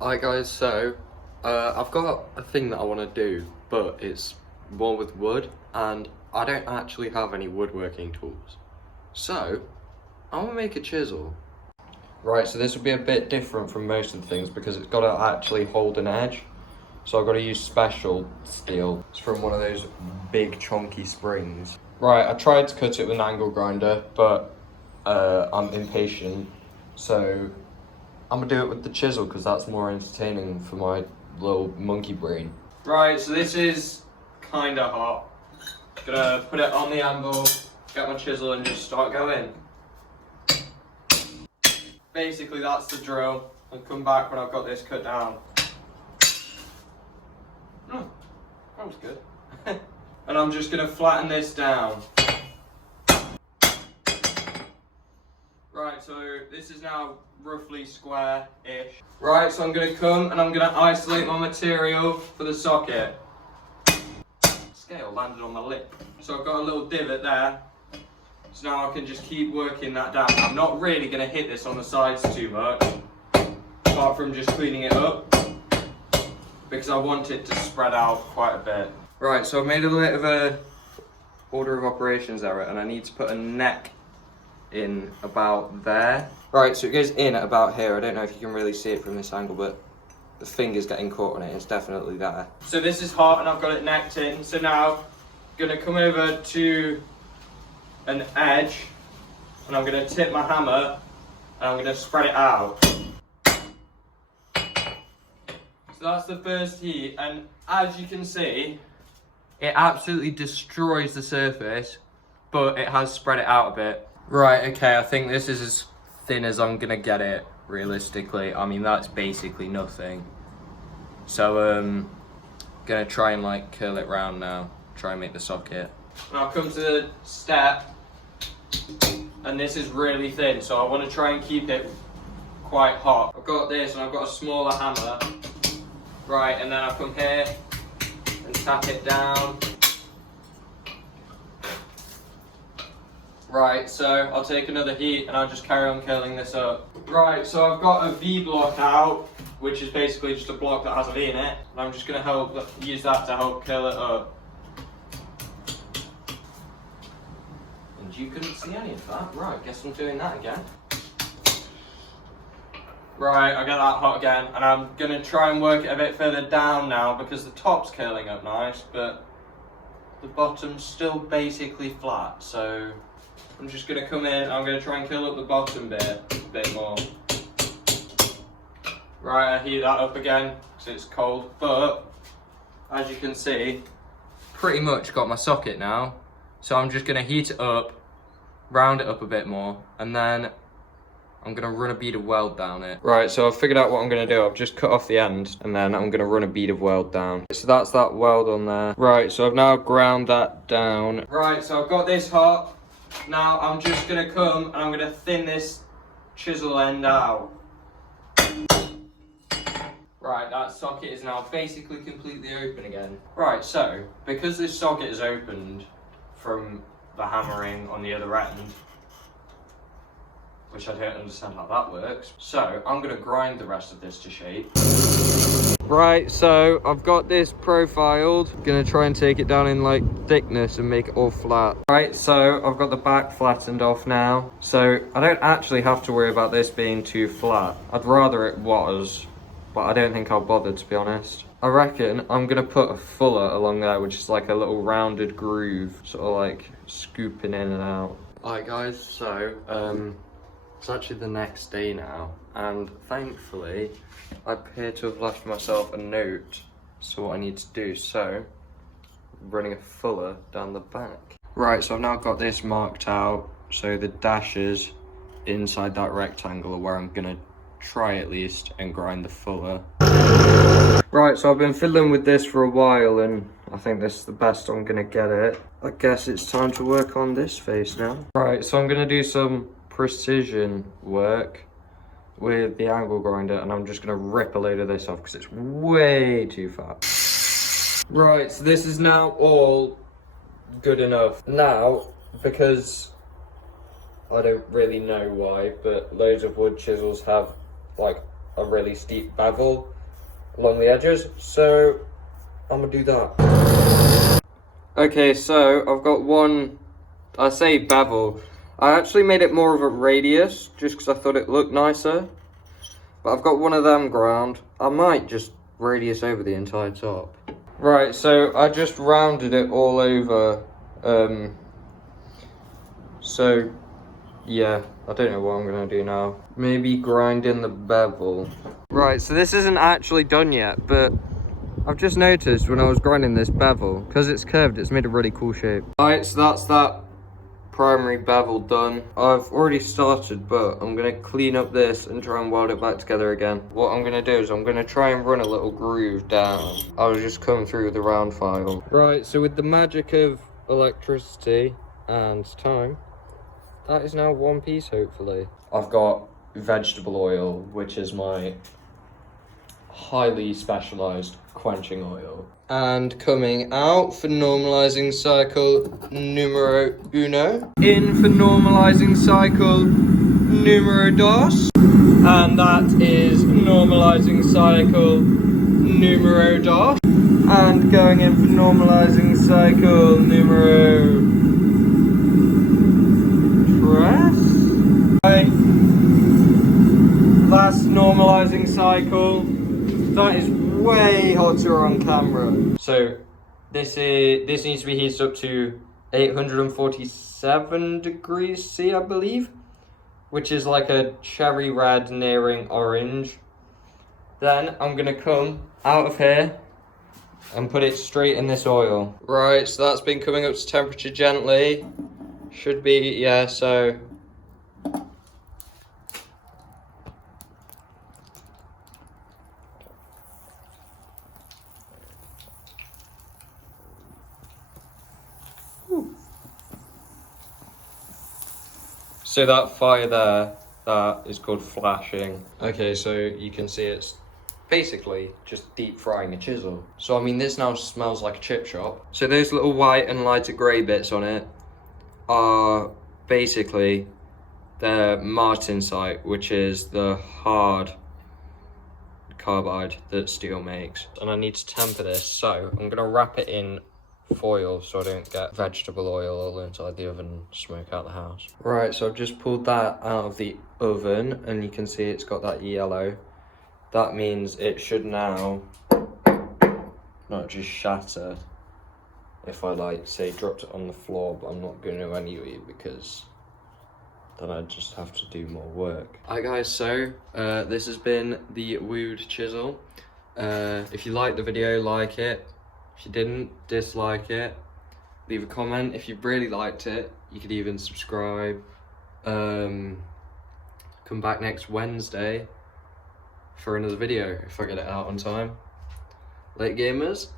Alright guys, so I've got a thing that I want to do, but it's more with wood, and I don't actually have any woodworking tools. So, I want to make a chisel. Right, so this will be a bit different from most of the things because it's got to actually hold an edge. So I've got to use special steel. It's from one of those big chunky springs. Right, I tried to cut it with an angle grinder, but I'm impatient, so I'm gonna do it with the chisel because that's more entertaining for my little monkey brain. Right, so this is kinda hot. Gonna put it on the anvil, get my chisel and just start going. Basically that's the drill. I'll come back when I've got this cut down. Oh, that was good. And I'm just gonna flatten this down. Right, so this is now roughly square-ish. Right, so I'm gonna come and I'm gonna isolate my material for the socket. Scale landed on my lip. So I've got a little divot there. So now I can just keep working that down. I'm not really gonna hit this on the sides too much, apart from just cleaning it up, because I want it to spread out quite a bit. Right, so I've made a bit of a order of operations error and I need to put a neck in about there. Right, so it goes in at about here. I don't know if you can really see it from this angle, but the finger's getting caught on it. It's definitely there. So this is hot and I've got it necked in. So now I'm gonna come over to an edge and I'm gonna tip my hammer and I'm gonna spread it out. So that's the first heat, and as you can see, it absolutely destroys the surface, but it has spread it out a bit. Right, okay, I think this is as thin as I'm gonna get it, realistically. I mean, that's basically nothing. So, gonna try and like curl it round now, try and make the socket. And I'll come to the step, and this is really thin, so I wanna try and keep it quite hot. I've got this, and I've got a smaller hammer. Right, and then I come here, and tap it down. Right, so I'll take another heat and I'll just carry on curling this up. Right, so I've got a V block out, which is basically just a block that has a V in it. And I'm just gonna use that to help curl it up. And you couldn't see any of that. Right, guess I'm doing that again. Right, I got that hot again, and I'm gonna try and work it a bit further down now because the top's curling up nice, but the bottom's still basically flat, so I'm just gonna come in, I'm gonna try and curl up the bottom bit a bit more. Right, I heat that up again because it's cold, but as you can see, pretty much got my socket now. So I'm just gonna heat it up, round it up a bit more, and then I'm gonna run a bead of weld down it. Right, so I've figured out what I'm gonna do. I've just cut off the end and then I'm gonna run a bead of weld down. So that's that weld on there. Right, so I've now ground that down. Right, so I've got this hot. Now I'm just gonna come and I'm gonna thin this chisel end out. Right, that socket is now basically completely open again. Right, so because this socket is opened from the hammering on the other end, which I don't understand how that works. So I'm gonna grind the rest of this to shape. Right, so I've got this profiled. Gonna try and take it down in like thickness and make it all flat. Right, so I've got the back flattened off now. So I don't actually have to worry about this being too flat. I'd rather it was, but I don't think I'll bother, to be honest. I reckon I'm gonna put a fuller along there, which is like a little rounded groove, sort of like scooping in and out. Alright guys, so it's actually the next day now, and thankfully I appear to have left myself a note as to what I need to do, so I'm running a fuller down the back. Right, so I've now got this marked out, so the dashes inside that rectangle are where I'm gonna try at least and grind the fuller. Right, so I've been fiddling with this for a while and I think this is the best I'm gonna get it. I guess it's time to work on this face now. Right, so I'm gonna do some precision work with the angle grinder and I'm just gonna rip a load of this off because it's way too fat. Right, so this is now all good enough. Now, because I don't really know why, but loads of wood chisels have like a really steep bevel along the edges, so I'm gonna do that. Okay, so I've got one, I say bevel, I actually made it more of a radius just because I thought it looked nicer, but I've got one of them ground. I might just radius over the entire top. Right, so I just rounded it all over, so yeah, I don't know what I'm gonna do now. Maybe grind in the bevel. Right, so this isn't actually done yet, but I've just noticed when I was grinding this bevel, because it's curved, it's made a really cool shape. Alright, so that's that primary bevel done. I've already started, but I'm gonna clean up this and try and weld it back together again. What I'm gonna do is I'm gonna try and run a little groove down. I was just coming through with the round file. Right, so with the magic of electricity and time, that is now one piece, hopefully. I've got vegetable oil, which is my highly specialized quenching oil. And coming out for normalizing cycle numero uno. In for normalizing cycle numero dos. And that is normalizing cycle numero dos. And going in for normalizing cycle numero tres. Last normalizing cycle. That is way hotter on camera. So this needs to be heated up to 847 degrees C, I believe, which is like a cherry red nearing orange. Then I'm gonna come out of here and put it straight in this oil. Right, so that's been coming up to temperature gently. Should be, yeah, so so that fire there, that is called flashing. Okay, so you can see it's basically just deep frying a chisel. So I mean, this now smells like a chip shop. So those little white and lighter grey bits on it are basically the martensite, which is the hard carbide that steel makes. And I need to temper this, so I'm gonna wrap it in foil so I don't get vegetable oil all inside the oven and smoke out the house. Right, so I've just pulled that out of the oven and you can see it's got that yellow. That means it should now not just shatter if I, like, say dropped it on the floor, but I'm not going to anyway because then I'd just have to do more work. Alright guys, so this has been the wood chisel. If you liked the video, like it. If you didn't, dislike it. Leave a comment. If you really liked it, you could even subscribe. Come back next Wednesday for another video if I get it out on time. Late gamers.